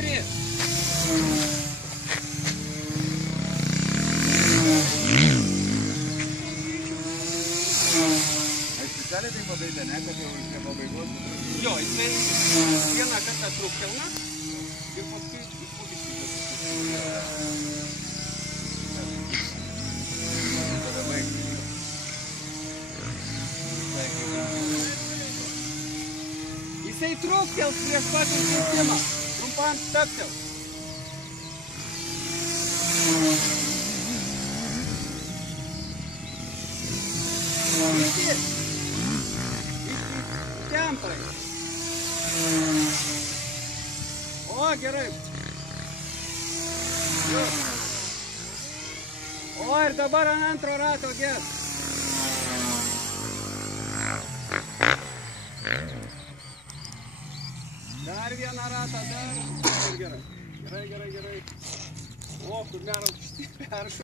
turi. Specialiai tai padaryti, ne, kad jau iki pabaigos? Jo, jisai vieną kartą truktelna ir paskui išpukiškis. Tada baigti. Jisai truktels prieš pat užsukimą. Trumpam stabtels. Iki. Tempai. O, gerai. O, ir dabar ant antro rato ges. Dar vieną ratą, dar. Ir gerai. Gerai. O, kur meras peršo.